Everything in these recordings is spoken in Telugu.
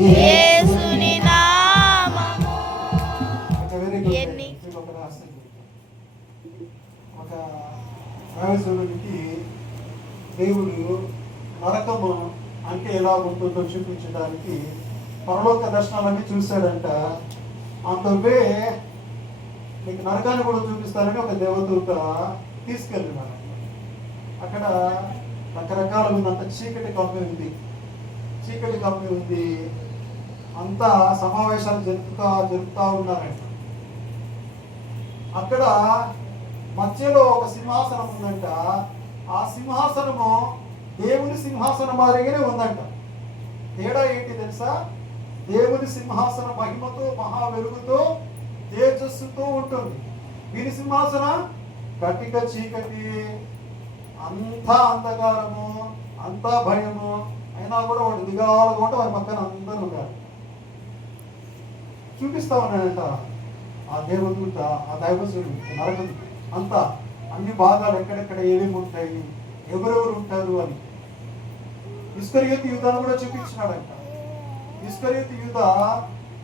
యేసుని నామము. ఒక రాజునికి దేవుడు నరకము అంటే ఎలా ఉంటుందో చూపించడానికి పరలోక దర్శనాలన్నీ చూశాడంట. అందువే నీకు నరకాన్ని కూడా చూపిస్తానని ఒక దేవదూత తీసుకెళ్ళినాడు. అక్కడ రకరకాల ఉంది, అంత చీకటి కమ్మి ఉంది, అంతా సమావేశాలు జరుపుతా ఉన్నారంట. అక్కడ మధ్యలో ఒక సింహాసనం ఉందంట. ఆ సింహాసనము దేవుని సింహాసనం మాదిరిగానే ఉందంట. తేడా ఏంటి తెలుసా? దేవుని సింహాసన మహిమతో మహా వెలుగుతో తేజస్సుతో ఉంటుంది. వీరి సింహాసనం కటిక చీకటి, అంతా అంధకారము, అంతా భయము. అయినా కూడా వాడు దిగాలుగా ఉంటే వారి పక్కన అందరూ ఉంటారు. చూపిస్తా ఉన్నాడంట ఆ దేవదూత, ఆ దైవసుడు నరకం అంతా అన్ని భాగాలు ఎక్కడెక్కడ ఏమేమి ఉంటాయి, ఎవరెవరు ఉంటారు అని. ఇస్కరియోతు యూదాను కూడా చూపించినాడంట. ఇస్కరియోతు యూదా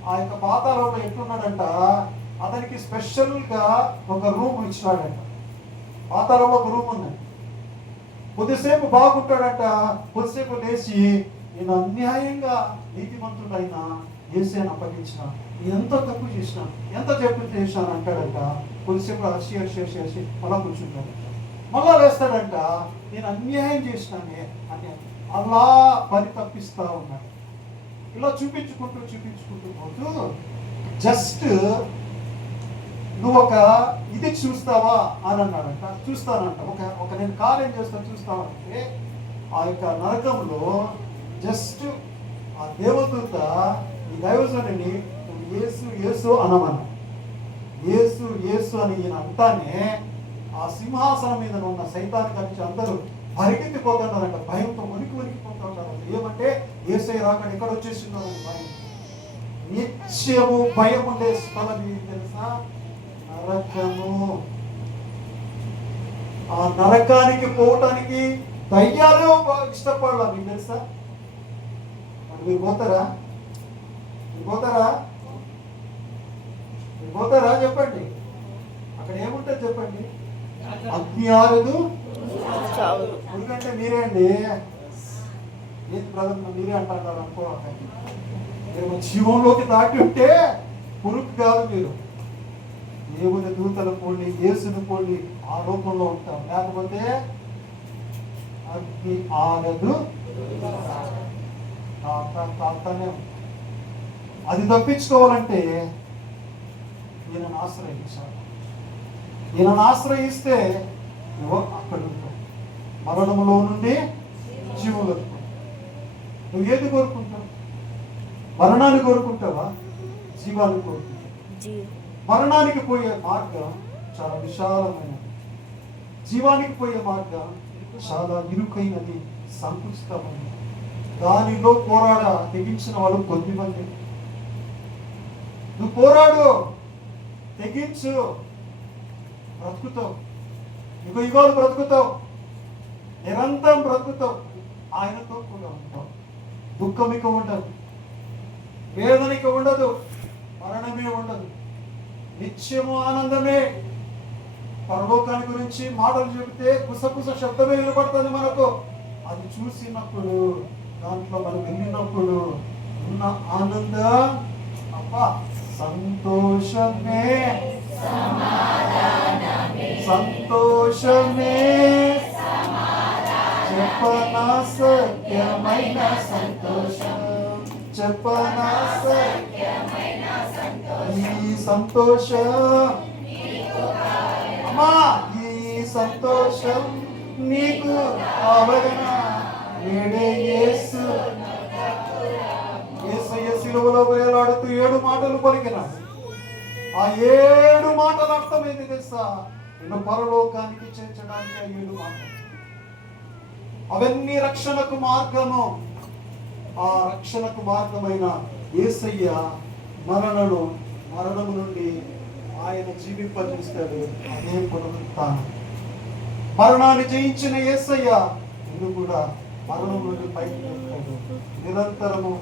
ఆ యొక్క పాతాళంలో ఎట్లున్నాడంట, అతనికి స్పెషల్ గా ఒక రూమ్ ఇచ్చినాడంట. పాతాళంలో ఒక రూమ్ ఉంది. కొద్దిసేపు బాగుంటాడంట, కొద్దిసేపు లేచి నేను అన్యాయంగా నీతిమంతుడైనా యేసుని అప్పగించిన, ఎంత తప్పు చేసిన, ఎంత చెప్పు చేసినాను అంటాడంట. కొద్దిసేపు అరిసి అలా కూర్చుంటాడంట. మళ్ళా వేస్తాడంట, నేను అన్యాయం చేసినానే అని అలా పరితప్పిస్తా ఉన్నాడు. ఇలా చూపించుకుంటూ పోతూ జస్ట్ నువ్వు ఒక ఇది చూస్తావా అని అన్నాడంట. చూస్తానంట. ఒక నేను కార్యం చేస్తాను చూస్తావంటే ఆ యొక్క నరకంలో జస్ట్ ఆ దేవదూత ఈ దైవజనుడిని యేసు యేసు అనమన్న. యేసు అని ఈయన అంటానే ఆ సింహాసనం మీద ఉన్న సైతాన్ని కలిసి అందరూ పరిగెత్తిపోతున్నారంట. భయంతో వణికిపోతున్నారు. ఏమంటే యేసయ్య రాకడ ఎక్కడ వచ్చేసిందో భయం. నిత్యము భయం ఉండే స్థలం ఏంటి తెలుసా? నరకము. ఆ నరకానికి పోవటానికి దయ్యాలు ఇష్టపడాలి. మీకు తెలుసా? మీరు పోతారా? చెప్పండి. అక్కడ ఏముంటుంది చెప్పండి? అగ్ని ఆరదు, ఎందుకంటే మీరే అండి. ఏది బ్రదర్ మీరే అంటారు అనుకో. జీవంలోకి దాటి ఉంటే పురుగు కాదు మీరు. దేవుని దూతలు పోండి, యేసుని పోండి, ఆ రూపంలో ఉంటాం. లేకపోతే అగ్ని ఆరదు, కాస్తానే. అది తప్పించుకోవాలంటే ఈయనను ఆశ్రయించాలి. ఈయనను ఆశ్రయిస్తే నువ్వు అక్కడ ఉంటావు. మరణంలో నుండి జీవంలో. నువ్వు ఏది కోరుకుంటావు? మరణాన్ని కోరుకుంటావా? జీవాన్ని కోరుకుంటావు? మరణానికి పోయే మార్గం చాలా విశాలమైనది. జీవానికి పోయే మార్గం చాలా ఇరుకైనది, సంకుచితమైనది. దానిలో తెగించిన వాళ్ళు కొద్దిమంది. నువ్వు పోరాడు, తెగించు, బ్రతుకుతావు. యుగాలు బ్రతుకుతావు, నిరంతరం బ్రతుకుతావు. ఆయనతో కూడా ఉంటావు. దుఃఖం ఇక ఉండదు, వేదన ఇక ఉండదు, మరణమే ఉండదు. నిత్యము ఆనందమే. పరలోకాన్ని గురించి మాటలు చెబితే కుసకుస శబ్దమే వినపడుతుంది మనకు. అది చూసినప్పుడు, దాంట్లో మనం వెళ్ళినప్పుడు ఉన్న ఆనందం అబ్బా, సంతోషమే చెప్పనా సత్యమైన సంతోషం, చెప్పనా ఈ సంతోషం అమ్మా, ఈ సంతోషం నీకు కావలన నేడే యేసు సిలువలో వేలాడుతూ 7 మాటలు పలికినాడు. ఆ 7 మాటల అర్థం ఏంటి తెలుసా? నిన్ను పరలోకానికి చేర్చడానికి ఆ 7 మాటలు. అవన్నీ రక్షణకు మార్గము. ఆ రక్షణకు మార్గమైన యేసయ్య మరణము నుండి ఆయన జీవింపజేస్తాడు. అదే పునరుత్థానం. మరణాన్ని జయించిన యేసయ్య నిన్ను కూడా మరణం నుండి పైకి నిరంతరము